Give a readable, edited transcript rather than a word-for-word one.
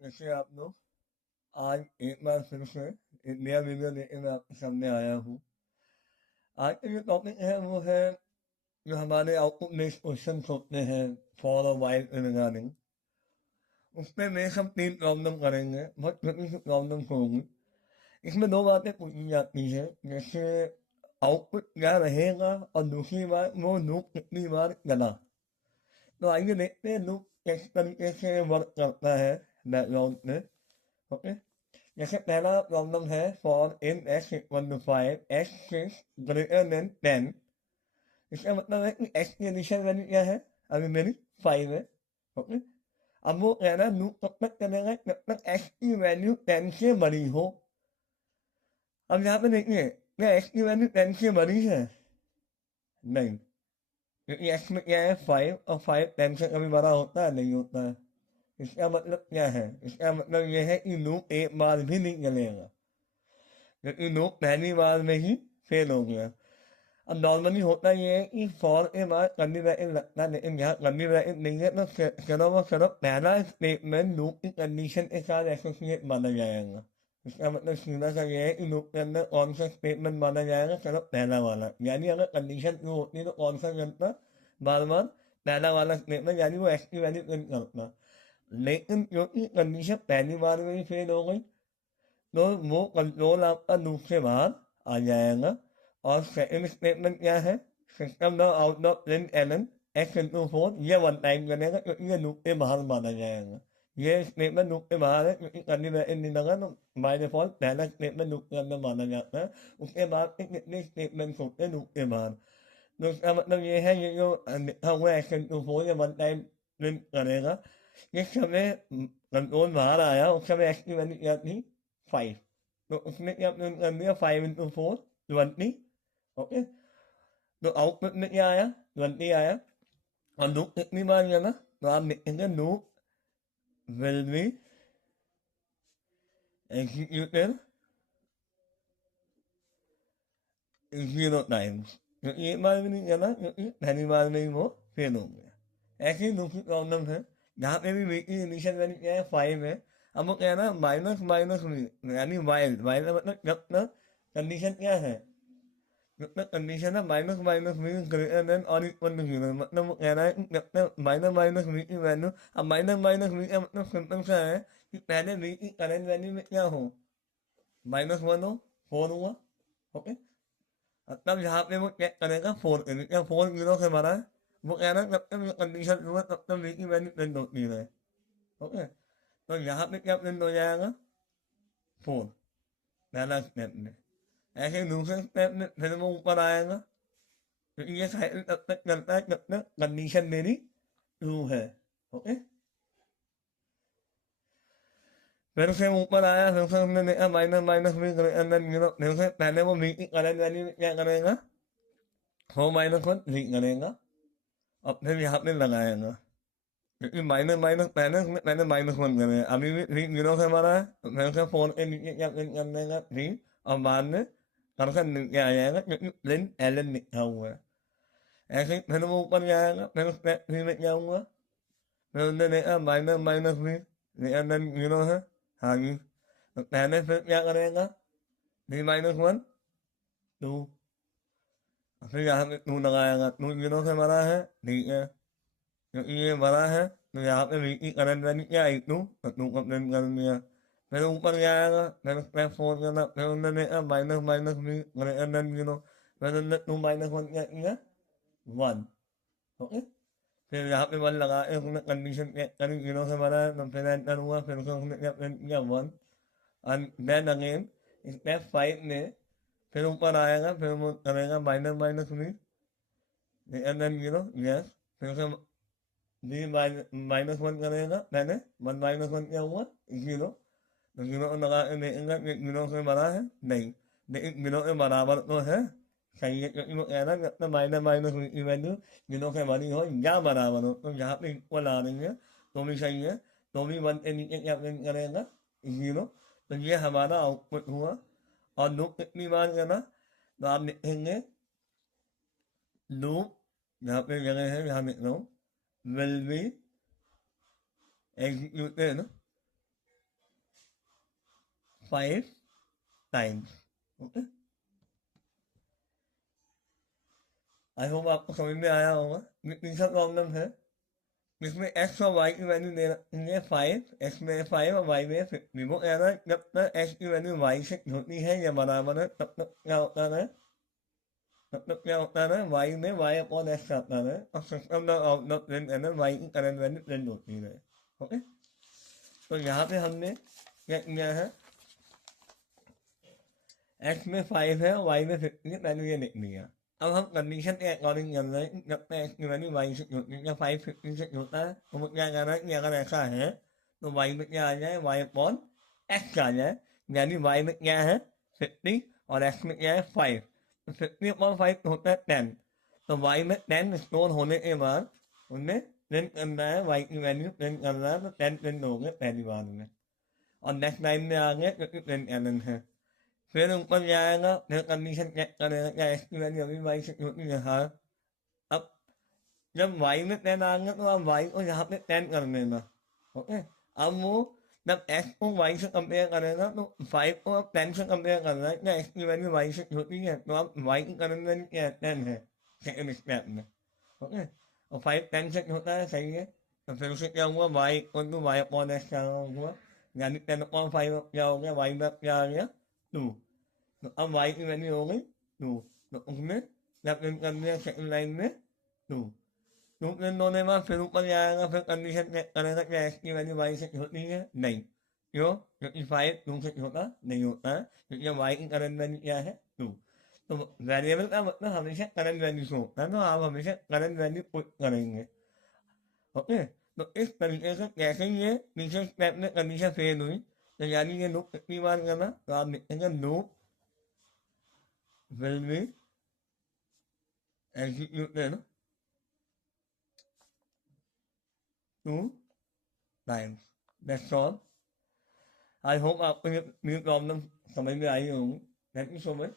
जैसे आप लोग आज एक बार फिर से एक नया वीडियो लेकर मैं आपके सामने आया हूँ। आज का जो टॉपिक है वो है जो हमारे आउटपुट बेस्ड क्वेश्चन होते हैं फॉर और वाइल रिगार्डिंग। उसमें मैं सब तीन प्रॉब्लम करेंगे, बहुत छोटी सी प्रॉब्लम होगी। इसमें दो बातें पूछी जाती है, जैसे आउटपुट क्या रहेगा और दूसरी बात वो लूप कितनी बार चला। तो आइए देखते हैं लूप किस तरीके से वर्क करता है बैकग्राउंड में। ओके, जैसे पहला प्रॉब्लम है for in X equal to 5 X is greater than 10। इसका मतलब है कि एक्स की इनिशियल वैल्यू क्या है, अभी मेरी 5 है। ओके, अब वो कह रहा है लूप तब तक चलेगा जब तक एक्स की वैल्यू 10 से बड़ी हो। अब यहाँ पे देखिए, क्या एक्स की वैल्यू 10 से बड़ी है? नहीं, क्योंकि एक्स में क्या है 5, और 5 10 से कभी बड़ा होता है? नहीं होता है। इसका मतलब क्या है? इसका मतलब यह है कि लूप एक बार भी नहीं चलेगा, क्योंकि लूप पहली बार में ही फेल हो गया। अब नॉर्मली होता ये है कि फॉर के बाद कर्ली ब्रैकेट लगता है, लेकिन यहाँ कर्ली ब्रैकेट नहीं है, तो सिर्फ और सिर्फ पहला स्टेटमेंट लूप की कंडीशन के साथ एसोसिएट माना जाएगा। इसका मतलब सीधा सा ये है कि लूप के अंदर कौन सा स्टेटमेंट माना जाएगा, सिर्फ पहला वाला। यानी अगर कंडीशन ट्रू होती है तो कौन सा करता, बार बार पहला वाला स्टेटमेंट, यानी वो एक्स की वैल्यू प्रिंट करता। लेकिन क्योंकि कंडीशन पहली बार में ही फेल हो गई, तो वो कंट्रोल आपका लूप से बाहर आ जाएगा। और सेकंड स्टेटमेंट क्या है? System no out of print Allen X into 4, ये वन टाइम करेगा क्योंकि ये लूप के बाहर माना जाएगा। ये स्टेटमेंट लूप के बाहर है क्योंकि करनी नहीं लगा, तो बाय डिफॉल्ट पहला स्टेटमेंट लूप के अंदर माना जाता है। उसके बाद के कितने स्टेटमेंट होते हैं लूप के बाहर। तो इसका मतलब ये है, ये जो लिखा हुआ है एक्स इंटू 4, ये वन टाइम प्रिंट करेगा। जिस समय कंट्रोल बाहर आया उस समय एक्स की वैल्यू क्या थी? 5। तो उसने क्या प्रिंट कर दिया? 5 इंटू 4, 20। ओके, तो आउटपुट में क्या आया? 20 आया। और लूप कितनी बार गया ना, तो आप लिखेंगे loop will be executed 0 times, क्योंकि एक बार भी नहीं चला, क्योंकि पहली बार में ही वो फेल हो गया। ऐसी ही दूसरी प्रॉब्लम है, जहाँ पे भी वी की इनिशियल वैल्यू क्या है? 5 है। अब वो कह रहा है माइनस माइनस वी, यानी वाइल वाइल का मतलब जब तक कंडीशन क्या है, जब तक कंडीशन है minus minus V greater than और इक्वल टू 0। मतलब वो कह रहा है कि जब तक माइनस माइनस वी की वैल्यू, अब माइनस माइनस वी का मतलब सिंपल सा है कि पहले वी की करंट वैल्यू में क्या हो, -1 हो, 4 हुआ। ओके, तब यहाँ पे वो चेक करेगा 4 के लिए, क्या 4 जीरो से बड़ा है? वो कह रहा है जब तक कंडीशन हुआ तब तक वी की वैल्यू प्रिंट होती है। ओके, तो यहाँ पे क्या प्रिंट हो जाएगा? 4, पहला स्टेप में। ऐसे दूसरे स्टेप में फिर वो ऊपर आएगा, क्योंकि ये साइकिल तब तक चलता है जब तक कंडीशन मेरी ट्रू है। ओके, फिर से ऊपर आया, फिर से हमने देखा माइनस माइनस वी अंदर जीरो, फिर से पहले वो वी की करंट वैल्यू में क्या करेगा? 4 - 1 वी करेगा, और फिर यहाँ पे लगाएगा, क्योंकि माइनस माइनस पहले पहले -1 करे, अभी भी 3 जीरो से बड़ा है, तो फिर से 4 के नीचे क्या प्रिंट कर देगा? 3। और बाद में कर्सर नीचे आ जाएगा क्योंकि प्रिंट एलन लिखा हुआ है। ऐसे ही फिर वो ऊपर जाएगा, फिर स्टेप 3 में क्या हुआ? फिर उसने देखा माइनस माइनस भी ग्रेटर देन 0 है। हाँ जी, तो पहले फिर क्या करेगा? 3 - 1 2, फिर यहाँ पे 2 लगाएगा, 2 0 से बड़ा है, ठीक है, क्योंकि ये बड़ा है, तो यहाँ पे वी की करंट वैल्यू क्या आई? 2, तो 2 का प्रिंट कर दिया। फिर ऊपर जाएगा, फिर स्टेप 4 करना, फिर उन्होंने देखा माइनस माइनस भी ग्रेटर देन 0, फिर उन्होंने 2 - 1 क्या किया? 1। ओके, फिर यहाँ पे 1 लगा के उसने कंडीशन चेक करी, 0 से बड़ा है, तो फिर एंटर हुआ, फिर उसने क्या प्रिंट किया? 1। एंड देन अगेन स्टेप 5 में फिर ऊपर आएगा, फिर वो करेगा माइनस माइनस भी ग्रेटर देन 0, यस। फिर उसे बी -1 करेगा, पहले 1 - 1 क्या हुआ? 0। तो 0 को लगा के देखेगा कि 0 से बड़ा है? नहीं, लेकिन 0 के बराबर तो है। सही है, क्योंकि वो कह रहा है कि अपना माइनस माइनस की वैल्यू 0 से बड़ी हो या बराबर हो, तो यहाँ पे इक्वल आ रही है तो भी सही है। तो भी 1 के नीचे क्या प्रिंट करेगा? 0। तो ये हमारा आउटपुट हुआ। और लूप कितनी बार करना, तो आप लिखेंगे लूप, यहाँ पे जगह है, यहाँ लिख रहा हूँ, will be executed 5 times. Okay, I hope आपको समझ में आया होगा। ये तीसरा प्रॉब्लम है जिसमें एक्स और वाई की वैल्यू दे रखी है 5, एक्स में 5 और वाई में 50। वो कह रहा है जब तक एक्स की वैल्यू वाई से छोटी है या बराबर है तब तक क्या होता है, तब तक क्या होता है, वाई में वाई अपॉन एक्स आता है और सिस्टम का आउटपुट प्रिंट है वाई की करंट वैल्यू प्रिंट होती है। ओके, तो यहाँ पे हमने क्या किया है, एक्स में 5 है और वाई में 50 है, मैंने ये लिख लिया। अब हम कंडीशन के अकॉर्डिंग चल रहे हैं कि जब तक एक्स की वैल्यू वाई से छोटी है, 5 50 से छोटा है, तो वो क्या कह रहा है कि अगर ऐसा है तो वाई में क्या आ जाए, वाई अपॉन एक्स आ जाए। यानी वाई में क्या है 50 और एक्स में क्या है 5, तो 50 अपॉन 5 होता है 10। तो वाई में 10 स्टोर होने के बाद उन्हें प्रिंट करना है, वाई की वैल्यू प्रिंट करना है, तो 10 प्रिंट हो गए पहली बार में। और नेक्स्ट लाइन में आ गया क्योंकि प्रिंट एरर है। फिर ऊपर जाएगा, फिर कंडीशन चेक करेगा क्या एक्स की वैल्यू अभी वाई से छोटी है, हाँ। अब जब वाई में 10 आ गया तो आप वाई को यहाँ पे 10 कर देना। ओके, अब वो जब एक्स को वाई से कंपेयर करेगा तो 5 को अब 10 से कंपेयर कर रहा है, क्या एक्स की वैल्यू वाई से छोटी है, तो आप वाई की करंट वैल्यू क्या है 10 है सेकेंड स्टेप में। ओके, और 5 10 से छोटा है, सही है। तो फिर उसे क्या हुआ, Y equal to Y upon X क्या हुआ, यानी 10 अपॉन 5 क्या हो गया, वाई में क्या आ गया 2। तो अब वाई की वैल्यू हो गई 2, तो उसमें क्या प्रिंट कर दिया सेकंड लाइन में 2। 2 प्रिंट होने के बाद फिर ऊपर जाएगा, फिर कंडीशन चेक करेगा कि एक्स की वैल्यू वाई से छोटी है, नहीं। क्यों, क्योंकि 5 2 से छोटा नहीं होता है, क्योंकि वाई की करंट वैल्यू क्या है 2। तो वेरिएबल का मतलब हमेशा करंट वैल्यू से होता है, तो आप हमेशा करंट वैल्यू पुट करेंगे। ओके, तो इस तरीके से कैसे ये पीछे स्टेप में कंडीशन फेल हुई, तो यानी ये लूप कितनी बार करना, तो आप लिखेंगे loop will be executed 2 times. That's all. I hope आपको ये प्रॉब्लम समझ में आई होंगी। Thank you so much.